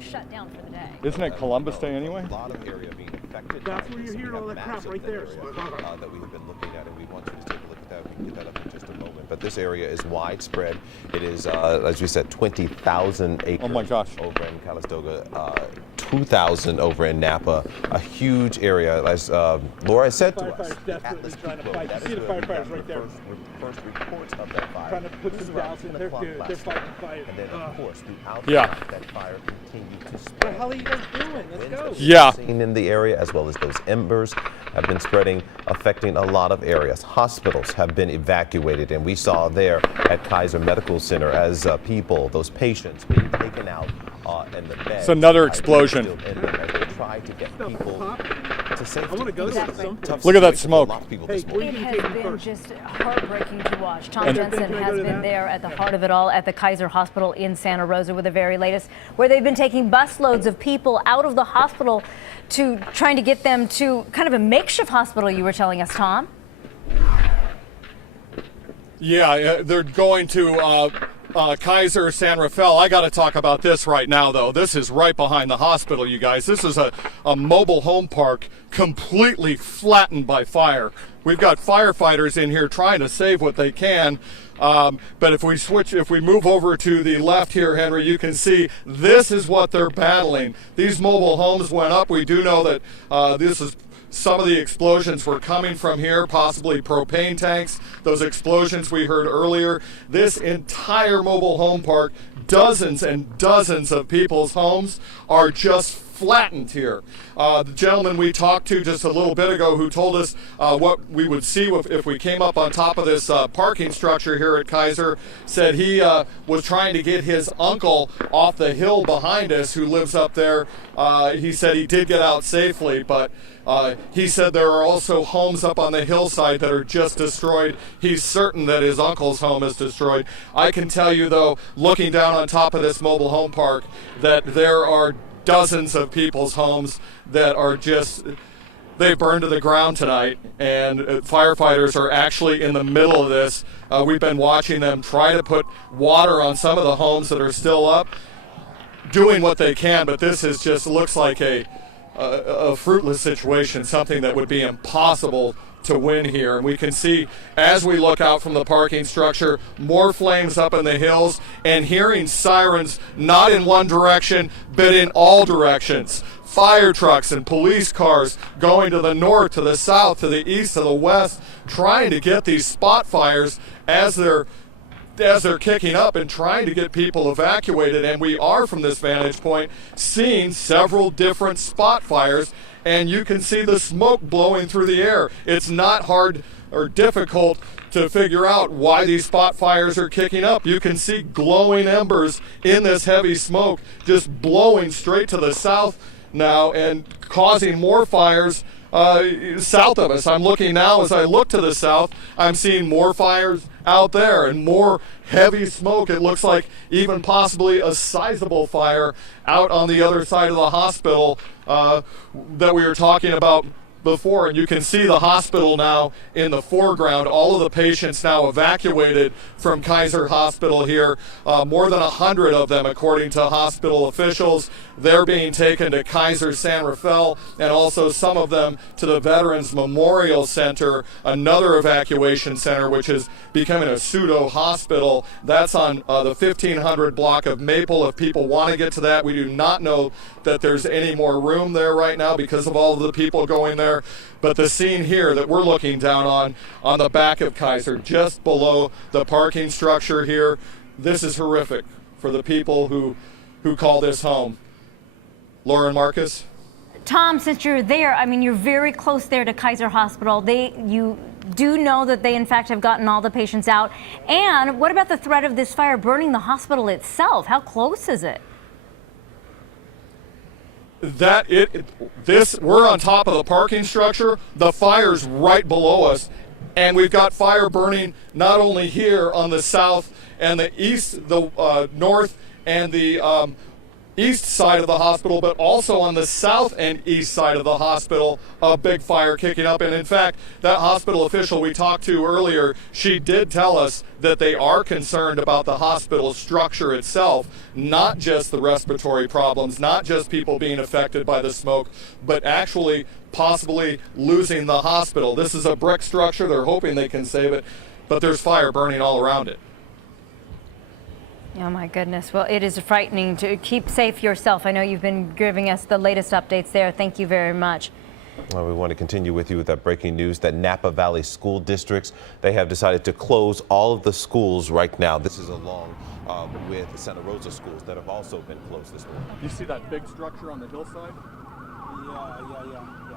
shut down for the day. Isn't it Columbus Day anyway? A lot of area being affected. That's where you're hearing all that crap right there. That we have been looking at, and we want you to take a look at that. We can get that up in just a moment. But this area is widespread. It is, as we said, 20,000 acres. Oh my gosh. Over in Calistoga, 2,000 over in Napa. A huge area, as Laura said to us. Desperately trying to fight. You see the firefighters right there. First reports of that fire. Trying to put some douse in. They're fighting fire. And then, of course, throughout that fire continued to What the spread. hell are you guys doing? Let's go. Yeah. Seen in the area, as well as those embers, have been spreading, affecting a lot of areas. Hospitals have been evacuated, and we saw there at Kaiser Medical Center as people, those patients, being taken out in the bed. It's another explosion. And they tried to get people to safety. I want to go Exactly. to some point. Look at that smoke. A lot of people Hey, this morning. It you has take me been first. just heartbreaking to watch. Thom And- Jensen Can I has go to been that? there at the heart of it all at the Kaiser Hospital in Santa Rosa with the very latest, where they've been taking busloads of people out of the hospital to trying to get them to kind of a makeshift hospital, you were telling us, Tom. Yeah, they're going to Kaiser San Rafael. I got to talk about this right now, though. This is right behind the hospital, you guys. This is a mobile home park completely flattened by fire. We've got firefighters in here trying to save what they can. But if we move over to the left here, Henry, you can see this is what they're battling. These mobile homes went up. We do know that this is some of the explosions were coming from here, possibly propane tanks. Those explosions we heard earlier. This entire mobile home park, dozens and dozens of people's homes are just flattened here. The gentleman we talked to just a little bit ago who told us what we would see if we came up on top of this parking structure here at Kaiser said he was trying to get his uncle off the hill behind us who lives up there. He said he did get out safely, but he said there are also homes up on the hillside that are just destroyed. He's certain that his uncle's home is destroyed. I can tell you, though, looking down on top of this mobile home park, that there are dozens of people's homes that are just, they burned to the ground tonight, and firefighters are actually in the middle of this. We've been watching them try to put water on some of the homes that are still up, doing what they can, but this is just looks like a fruitless situation, something that would be impossible to win here. And we can see as we look out from the parking structure, more flames up in the hills, and hearing sirens not in one direction but in all directions. Fire trucks and police cars going to the north, to the south, to the east, to the west, trying to get these spot fires as they're kicking up and trying to get people evacuated. And we are, from this vantage point, seeing several different spot fires, and you can see the smoke blowing through the air. It's not hard or difficult to figure out why these spot fires are kicking up. You can see glowing embers in this heavy smoke just blowing straight to the south now and causing more fires south of us. I'm looking now, as I look to the south, I'm seeing more fires out there and more heavy smoke. It looks like even possibly a sizable fire out on the other side of the hospital that we were talking about before. And you can see the hospital now in the foreground. All of the patients now evacuated from Kaiser Hospital here. More than 100 of them, according to hospital officials. They're being taken to Kaiser San Rafael, and also some of them to the Veterans Memorial Center, another evacuation center which is becoming a pseudo hospital. That's on the 1500 block of Maple. If people want to get to that, we do not know that there's any more room there right now because of all of the people going there. But the scene here that we're looking down on the back of Kaiser, just below the parking structure here, this is horrific for the people who call this home. Lauren, Marcus? Tom, since you're there, I mean, you're very close there to Kaiser Hospital. You do know that they, in fact, have gotten all the patients out. And what about the threat of this fire burning the hospital itself? How close is it? We're on top of the parking structure. The fire's right below us, and we've got fire burning not only here on the south and the east, the north, and the east side of the hospital, but also on the south and east side of the hospital, a big fire kicking up. And in fact, that hospital official we talked to earlier, she did tell us that they are concerned about the hospital structure itself, not just the respiratory problems, not just people being affected by the smoke, but actually possibly losing the hospital. This is a brick structure. They're hoping they can save it, but there's fire burning all around it. Oh my goodness. Well, it is frightening. To keep safe yourself. I know you've been giving us the latest updates there. Thank you very much. Well, we want to continue with you with that breaking news that Napa Valley school districts, they have decided to close all of the schools right now. This is along with the Santa Rosa schools that have also been closed this morning. You see that big structure on the hillside? Yeah.